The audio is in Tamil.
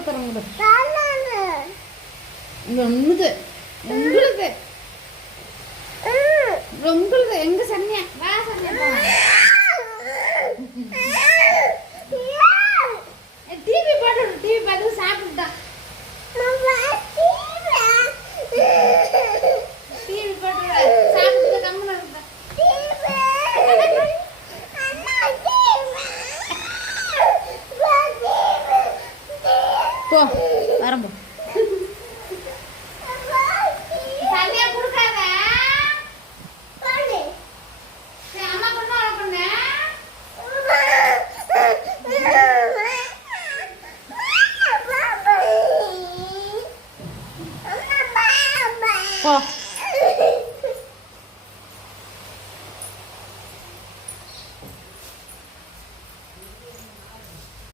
ஒருத்தரங்க ஒண்ணுது உங்களுக்கு உங்களுக்கு எங்க சன்னியா வா சன்னியா டிவி பாட்டு டிவி பார்த்து சாப்பிட்டுட்டான் டிவி பாட்டு சாப்பிட்டு கம்முன்னு இருந்தான் போ வரம்போ